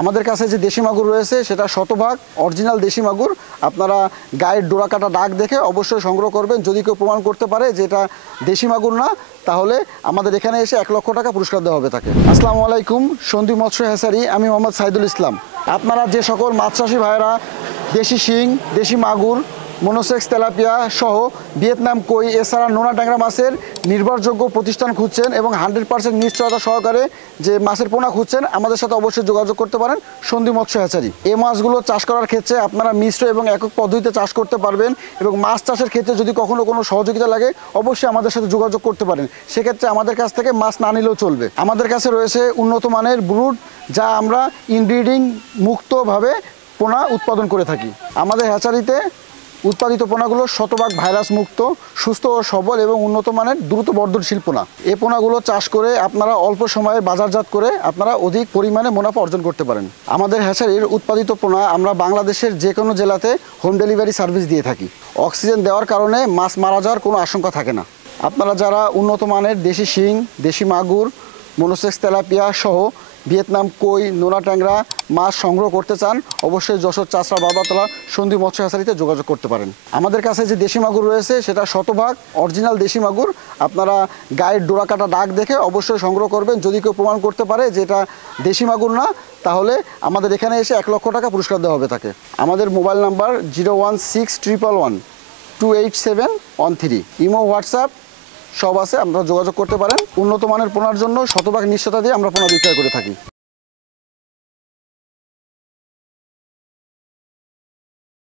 আমাদের কাছে যে দেশি মাগুর রয়েছে সেটা শতভাগ অরিজিনাল দেশি মাগুর। আপনারা গায়ের ডোরা কাটা দাগ দেখে অবশ্যই সংগ্রহ করবেন। যদি কেউ প্রমাণ করতে পারে যে এটা দেশি মাগুর না, তাহলে আমাদের এখানে এসে 1 লক্ষ টাকা পুরস্কার দেওয়া হবে তাকে। আসসালামু আলাইকুম, সন্দীপ মৎস্য হ্যাচারী, আমি মোহাম্মদ সাইদুল ইসলাম। আপনারা যে সকল মাছ চাষি ভাইয়েরা দেশি শিং, দেশি মাগুর, মনোসেক্স তেলাপিয়া সহ ভিয়েতনাম কই এছাড়া নোনা ট্যাংরা মাছের নির্ভরযোগ্য প্রতিষ্ঠান খুঁজছেন এবং 100% নিশ্চয়তা সহকারে যে মাছের পোনা খুঁজছেন, আমাদের সাথে অবশ্যই যোগাযোগ করতে পারেন সন্দীপ মৎস্য হ্যাচারী। এই মাছগুলো চাষ করার ক্ষেত্রে আপনারা মিশ্র এবং একক পদ্ধতিতে চাষ করতে পারবেন এবং মাছ চাষের ক্ষেত্রে যদি কখনো কোনো সহযোগিতা লাগে অবশ্যই আমাদের সাথে যোগাযোগ করতে পারেন। সেক্ষেত্রে আমাদের কাছ থেকে মাছ না নিলেও চলবে। আমাদের কাছে রয়েছে উন্নত মানের ব্রুড, যা আমরা ইনব্রিডিং মুক্তভাবে পোনা উৎপাদন করে থাকি। আমাদের হ্যাচারিতে উৎপাদিত পোনাগুলো শতভাগ ভাইরাস মুক্ত, সুস্থ ও সবল এবং উন্নত মানের দ্রুত বর্ধনশীল পোনা। এই পোনাগুলো চাষ করে আপনারা অল্প সময়ে বাজারজাত করে আপনারা অধিক পরিমাণে মুনাফা অর্জন করতে পারেন। আমাদের হ্যাচারির উৎপাদিত পোনা আমরা বাংলাদেশের যে কোনো জেলাতে হোম ডেলিভারি সার্ভিস দিয়ে থাকি। অক্সিজেন দেওয়ার কারণে মাছ মারা যাওয়ার কোনো আশঙ্কা থাকে না। আপনারা যারা উন্নত মানের দেশি শিং, দেশি মাগুর, মনোসেক্স তেলাপিয়া সহ ভিয়েতনাম কই, নোনা ট্যাংরা মাছ সংগ্রহ করতে চান, অবশ্যই যশোর চাষড়া বাবাতলা সন্দীপ মৎস্য হ্যাচারিতে যোগাযোগ করতে পারেন। আমাদের কাছে যে দেশি মাগুর রয়েছে সেটা শতভাগ অরিজিনাল দেশি মাগুর। আপনারা গায়ের ডোরা কাটা দাগ দেখে অবশ্যই সংগ্রহ করবেন। যদি কেউ প্রমাণ করতে পারে যে এটা দেশি মাগুর না, তাহলে আমাদের এখানে এসে 1 লক্ষ টাকা পুরস্কার দেওয়া হবে তাকে। আমাদের মোবাইল নাম্বার 01611128713। ইমো, হোয়াটসঅ্যাপ সব আছে, আপনারা যোগাযোগ করতে পারেন। উন্নত মানের পোনার জন্য শতভাগ নিশ্চয়তা দিয়ে আমরা পোনা বিক্রয় করে থাকি।